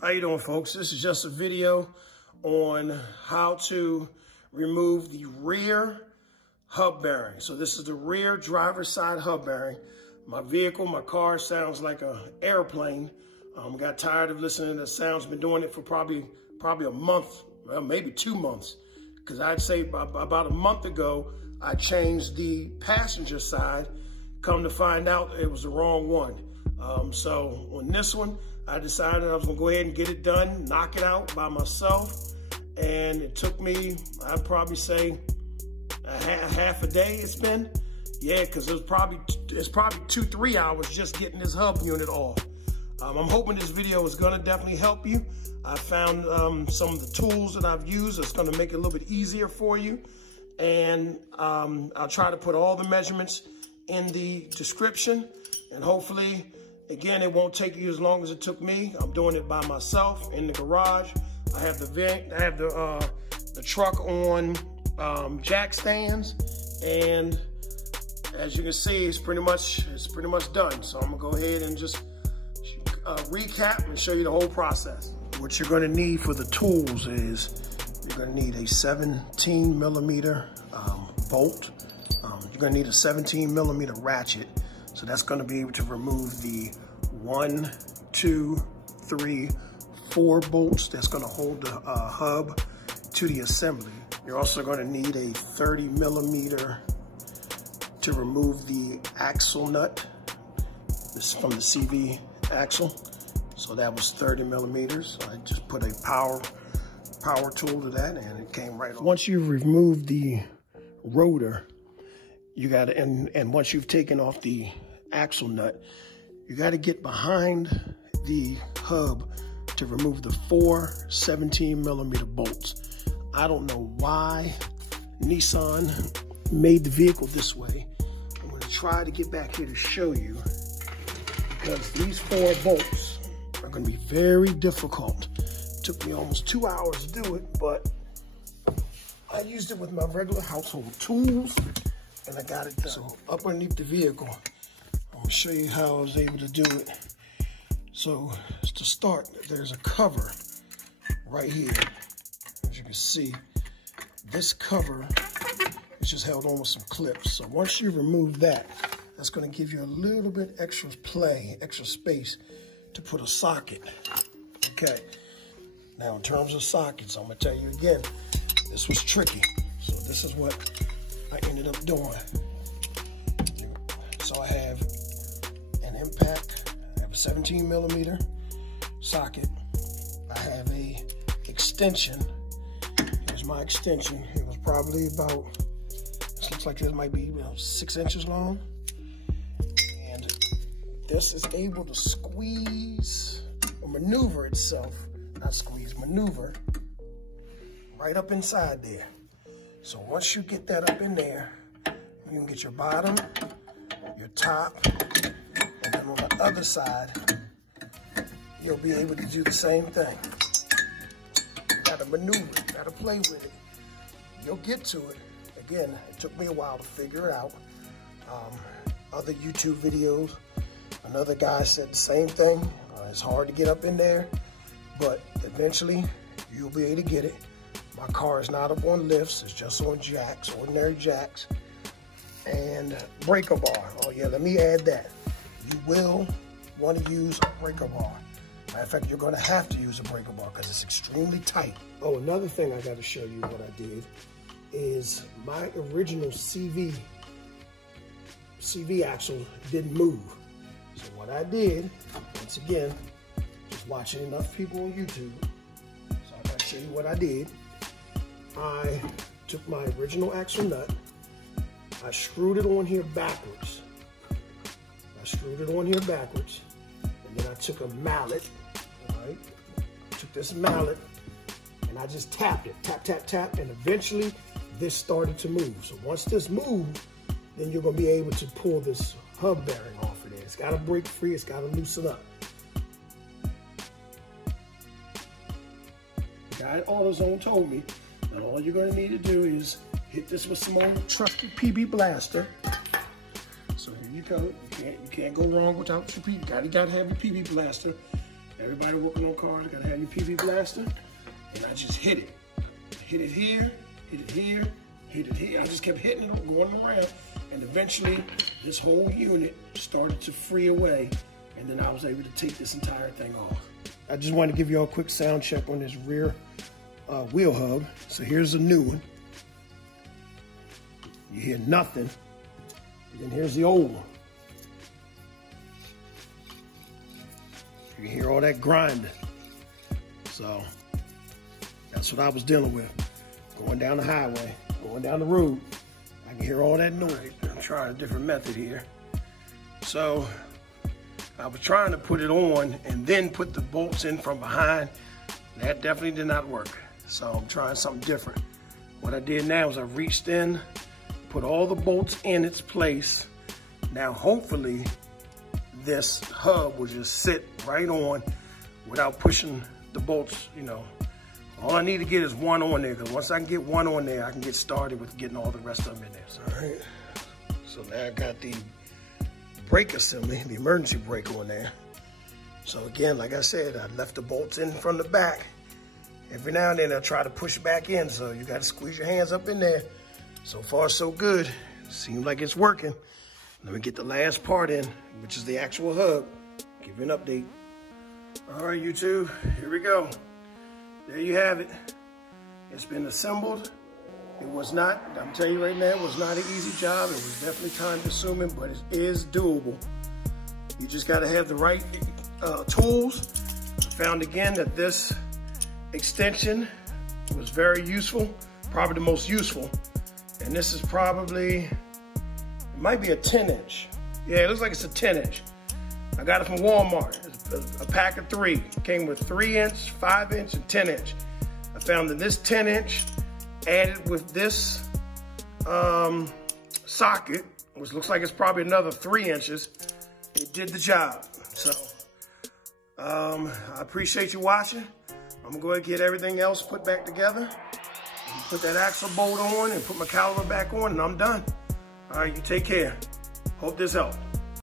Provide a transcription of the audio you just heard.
How you doing, folks? This is just a video on how to remove the rear hub bearing. So this is the rear driver's side hub bearing. My vehicle, my car sounds like an airplane. Got tired of listening to the sounds. Been doing it for probably a month, well, maybe 2 months. Because I'd say about a month ago, I changed the passenger side. Come to find out, it was the wrong one. So on this one, I decided I was gonna go ahead and get it done, knock it out by myself. And it took me, I'd probably say half a day it's been. Yeah, because it's probably 2-3 hours just getting this hub unit off. I'm hoping this video is gonna definitely help you. I found some of the tools that I've used that's gonna make it a little bit easier for you. And I'll try to put all the measurements in the description, and hopefully, again, it won't take you as long as it took me. I'm doing it by myself in the garage. I have the truck on jack stands, and as you can see, it's pretty much done. So I'm gonna go ahead and just recap and show you the whole process. What you're gonna need for the tools is you're gonna need a 17mm bolt. You're gonna need a 17mm ratchet. So that's gonna be able to remove the 1, 2, 3, 4 bolts that's gonna hold the hub to the assembly. You're also gonna need a 30mm to remove the axle nut. This is from the CV axle. So that was 30mm. I just put a power tool to that, and it came right off. Once you've removed the rotor, you gotta, and once you've taken off the axle nut, you gotta get behind the hub to remove the 4 17mm bolts. I don't know why Nissan made the vehicle this way. I'm gonna try to get back here to show you, because these 4 bolts are gonna be very difficult. It took me almost 2 hours to do it, but I used it with my regular household tools, and I got it done. So up underneath the vehicle, I'm gonna show you how I was able to do it. So to start, there's a cover right here. As you can see, this cover is just held on with some clips. So once you remove that, that's gonna give you a little bit extra play, extra space to put a socket. Okay, now in terms of sockets, I'm gonna tell you again, this was tricky. So this is what I ended up doing. So I have an impact, I have a 17mm socket. I have a extension. Here's my extension. It was probably about, this looks like this might be about 6 inches long. And this is able to squeeze or maneuver itself, not squeeze, maneuver right up inside there. So once you get that up in there, you can get your bottom, your top, and then on the other side, you'll be able to do the same thing. You gotta maneuver it, gotta play with it. You'll get to it. Again, it took me a while to figure it out. Other YouTube videos, another guy said the same thing. It's hard to get up in there, but eventually you'll be able to get it. My car is not up on lifts, it's just on jacks, ordinary jacks, and breaker bar. Oh yeah, let me add that. You will want to use a breaker bar. Matter of fact, you're gonna have to use a breaker bar because it's extremely tight. Oh, another thing I gotta show you what I did is my original CV axle didn't move. So what I did, once again, just watching enough people on YouTube, so I'm gonna show you what I did. I took my original axle nut, I screwed it on here backwards. And then I took a mallet, all right? Took this mallet and I just tapped it, tap, and eventually this started to move. So once this moved, then you're gonna be able to pull this hub bearing off of there. It's gotta break free, it's gotta loosen up. The guy at AutoZone told me that all you're gonna need to do is hit this with some old trusted PB blaster. So here you go. You can't go wrong without your PB. You gotta have your PB blaster. Everybody working on cars gotta have PB Blaster, and I just hit it. Hit it here, hit it here, hit it here. I just kept hitting it, going around, and eventually this whole unit started to free away, and then I was able to take this entire thing off. I just wanted to give you all a quick sound check on this rear wheel hub. So here's a new one. You hear nothing. And then here's the old one. You can hear all that grinding. So that's what I was dealing with. Going down the highway, going down the road, I can hear all that noise. I'm trying a different method here. So I was trying to put it on and then put the bolts in from behind. That definitely did not work. So I'm trying something different. What I did now is I reached in, put all the bolts in its place. Now hopefully this hub will just sit right on without pushing the bolts, you know. All I need to get is one on there, because once I can get one on there, I can get started with getting all the rest of them in there. So, all right. So now I got the brake assembly, the emergency brake on there. So again, like I said, I left the bolts in from the back. Every now and then I'll try to push back in, so you got to squeeze your hands up in there. So far, so good. Seems like it's working. Let me get the last part in, which is the actual hub. Give you an update. All right, YouTube, here we go. There you have it. It's been assembled. It was not, I'm telling you right now, it was not an easy job. It was definitely time consuming, but it is doable. You just got to have the right tools. I found again that this extension was very useful, probably the most useful. And this is probably, it might be a 10-inch. Yeah, it looks like it's a 10-inch. I got it from Walmart. It's a pack of 3. It came with 3-inch, 5-inch, and 10-inch. I found that this 10-inch added with this socket, which looks like it's probably another 3 inches, it did the job. So I appreciate you watching. I'm gonna go ahead and get everything else put back together. Put that axle bolt on and put my caliper back on, and I'm done. All right, you take care. Hope this helped.